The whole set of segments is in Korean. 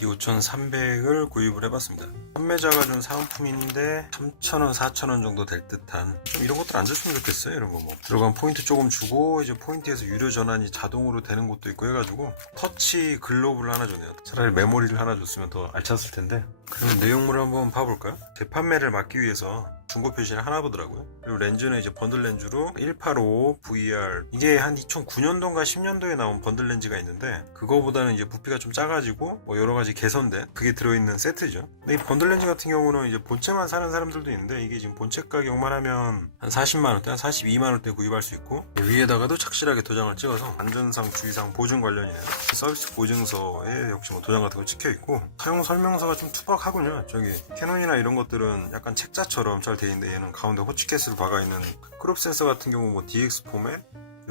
D5300을 구입을 해봤습니다. 판매자가 준 사은품인데 3,000원, 4,000원 정도 될 듯한, 좀 이런 것들 안 줬으면 좋겠어요. 이런 거 뭐 들어간 포인트 조금 주고 이제 포인트에서 유료 전환이 자동으로 되는 것도 있고 해가지고 터치 글로브를 하나 줬네요. 차라리 메모리를 하나 줬으면 더 알찼을 텐데. 그럼 내용물을 한번 봐볼까요? 재판매를 막기 위해서 중고 표시를 하나 보더라고요. 그리고 렌즈는 이제 번들 렌즈로 185 VR, 이게 한 2009년도인가 10년도에 나온 번들 렌즈가 있는데, 그거보다는 이제 부피가 좀 작아지고 뭐 여러 가지 개선된 그게 들어있는 세트죠. 근데 이 번들 렌즈 같은 경우는 이제 본체만 사는 사람들도 있는데, 이게 지금 본체 가격만 하면 한 40만원대, 한 42만원대 구입할 수 있고, 위에다가도 착실하게 도장을 찍어서 안전상 주의사항 보증 관련이네요. 서비스 보증서에 역시 뭐 도장 같은 거 찍혀 있고, 사용 설명서가 좀 투박하군요. 저기 캐논이나 이런 것들은 약간 책자처럼 잘 돼 있는데, 얘는 가운데 호치켓으로 박아 있는. 크롭 센서 같은 경우 뭐 DX 포맷,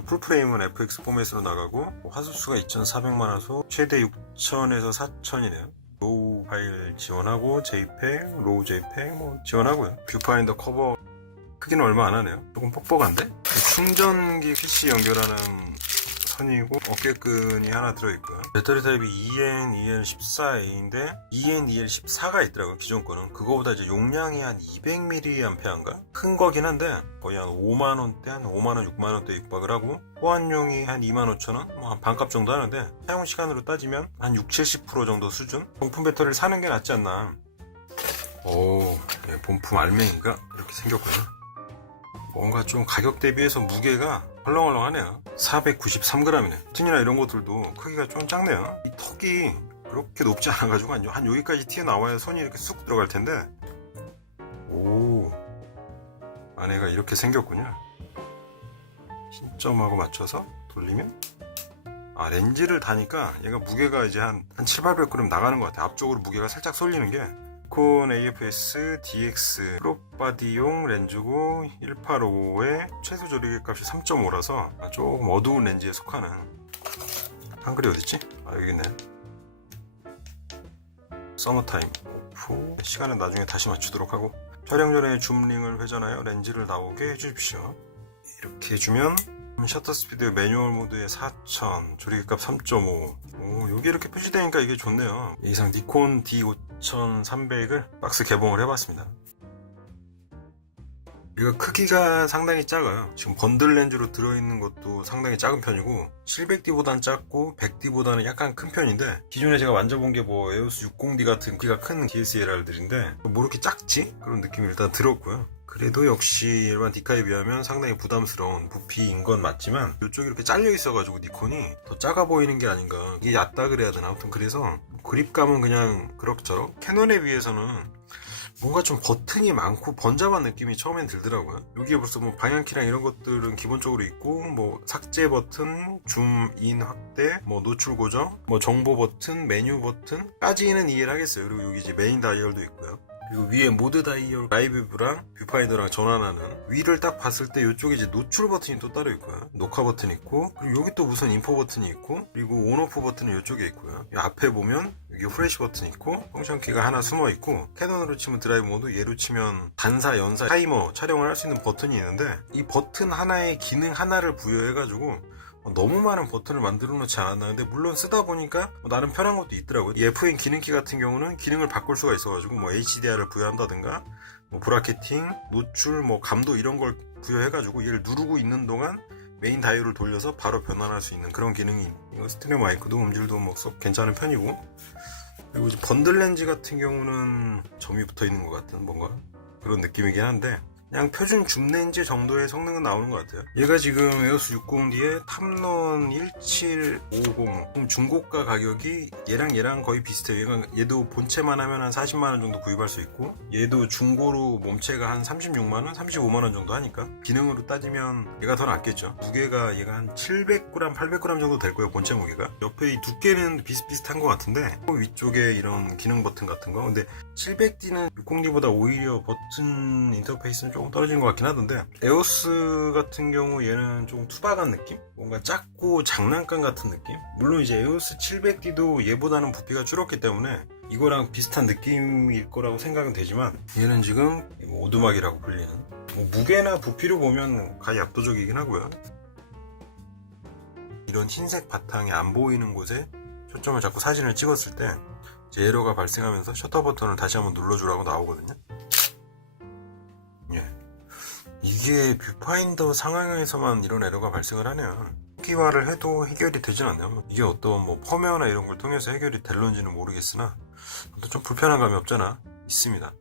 풀프레임은 FX 포맷으로 나가고, 화소수가 2400만화소, 최대 6000에서 4000이네요. 로우 파일 지원하고, JPEG, 로우 JPEG 뭐 지원하고요. 뷰파인더 커버 크기는 얼마 안 하네요. 조금 뻑뻑한데? 충전기 PC 연결하는 선이고, 어깨끈이 하나 들어있고요. 배터리 타입이 EN, EL14A인데 EN, EL14가 있더라고요. 기존 거는. 그거보다 이제 용량이 한 200mAh인가? 큰 거긴 한데 거의 한 5만원대, 한 5만원, 6만원대 육박을 하고, 호환용이 한 25,000원? 뭐 한 반값 정도 하는데, 사용 시간으로 따지면 한 60-70% 정도 수준? 본품 배터리를 사는 게 낫지 않나. 오, 예, 본품 알맹이가 이렇게 생겼군요. 뭔가 좀 가격 대비해서 무게가 헐렁헐렁하네요. 493g이네. 버튼이나 이런 것들도 크기가 좀 작네요. 이 턱이 그렇게 높지 않아가지고 한 여기까지 튀어나와야 손이 이렇게 쑥 들어갈 텐데, 오, 안에가 이렇게 생겼군요. 신점하고 맞춰서 돌리면, 아, 렌즈를 다니까 얘가 무게가 이제 한 700-800g 나가는 것 같아요. 앞쪽으로 무게가 살짝 쏠리는 게. 니콘 AFS DX 크롭바디용 렌즈고, 185에 최소 조리개 값이 3.5라서 조금 어두운 렌즈에 속하는. 한글이 어딨지? 아, 여기 있네. 서머타임 오프. 시간은 나중에 다시 맞추도록 하고, 촬영 전에 줌링을 회전하여 렌즈를 나오게 해주십시오. 이렇게 해주면 셔터 스피드 매뉴얼 모드에 4000, 조리개값 3.5. 오, 여기 이렇게 표시되니까 이게 좋네요. 이상 니콘 D5300을 박스 개봉을 해봤습니다. 이거 크기가 상당히 작아요. 지금 번들 렌즈로 들어있는 것도 상당히 작은 편이고, 700D보단 작고 100D보다는 약간 큰 편인데, 기존에 제가 만져본 게 뭐 에오스 60D 같은 크기가 큰 DSLR들인데 뭐 이렇게 작지? 그런 느낌이 일단 들었고요. 그래도 역시 일반 디카에 비하면 상당히 부담스러운 부피인 건 맞지만, 이쪽이 이렇게 잘려 있어가지고 니콘이 더 작아 보이는 게 아닌가. 이게 얕다 그래야 되나? 아무튼 그래서 그립감은 그냥 그럭저럭. 캐논에 비해서는 뭔가 좀 버튼이 많고 번잡한 느낌이 처음엔 들더라고요. 여기에 벌써 뭐 방향키랑 이런 것들은 기본적으로 있고, 뭐 삭제 버튼, 줌인 확대, 뭐 노출 고정, 뭐 정보 버튼, 메뉴 버튼까지는 이해를 하겠어요. 그리고 여기 이제 메인 다이얼도 있고요. 그리고 위에 모드 다이얼, 라이브 뷰랑 뷰파인더랑 전환하는, 위를 딱 봤을 때 이쪽에 이제 노출 버튼이 또 따로 있고요. 녹화 버튼 있고, 그리고 여기 또 무슨 인포 버튼이 있고, 그리고 온오프 버튼은 이쪽에 있고요. 이 앞에 보면 여기 후레쉬 버튼 있고, 펑션 키가 하나 숨어 있고, 캐논으로 치면 드라이브 모드, 얘로 치면 단사, 연사, 타이머 촬영을 할 수 있는 버튼이 있는데, 이 버튼 하나에 기능 하나를 부여해가지고 너무 많은 버튼을 만들어 놓지 않았나. 근데 물론 쓰다 보니까 나름 편한 것도 있더라고요. 이 FN 기능키 같은 경우는 기능을 바꿀 수가 있어가지고, 뭐 HDR을 부여한다든가, 뭐 브라켓팅, 노출, 뭐 감도 이런 걸 부여해가지고 얘를 누르고 있는 동안 메인 다이얼을 돌려서 바로 변환할 수 있는 그런 기능이. 이거 스테레오 마이크도 음질도 뭐 썩 괜찮은 편이고, 그리고 이제 번들 렌즈 같은 경우는 점이 붙어 있는 것 같은 뭔가 그런 느낌이긴 한데, 그냥 표준 줌렌즈 정도의 성능은 나오는 것 같아요. 얘가 지금 에오스 60D에 탐론 1750, 중고가 가격이 얘랑 거의 비슷해요. 얘도 본체만 하면 한 40만원 정도 구입할 수 있고, 얘도 중고로 몸체가 한 36만원, 35만원 정도 하니까 기능으로 따지면 얘가 더 낫겠죠. 무게가 얘가 한 700g, 800g 정도 될 거예요, 본체 무게가. 옆에 이 두께는 비슷비슷한 것 같은데, 위쪽에 이런 기능 버튼 같은 거. 근데 700D는 60D보다 오히려 버튼 인터페이스는 조금 떨어지는 것 같긴 하던데, 에오스 같은 경우 얘는 좀 투박한 느낌? 뭔가 작고 장난감 같은 느낌? 물론 이제 에오스 700D도 얘보다는 부피가 줄었기 때문에 이거랑 비슷한 느낌일 거라고 생각은 되지만, 얘는 지금 오두막이라고 불리는, 뭐 무게나 부피로 보면 가히 압도적이긴 하고요. 이런 흰색 바탕이 안 보이는 곳에 초점을 잡고 사진을 찍었을 때 이제 에러가 발생하면서 셔터 버튼을 다시 한번 눌러주라고 나오거든요. 예. 이게 뷰파인더 상황에서만 이런 에러가 발생을 하네요. 초기화를 해도 해결이 되진 않네요. 이게 어떤 뭐 펌웨어나 이런 걸 통해서 해결이 될런지는 모르겠으나 좀 불편한 감이 없잖아 있습니다.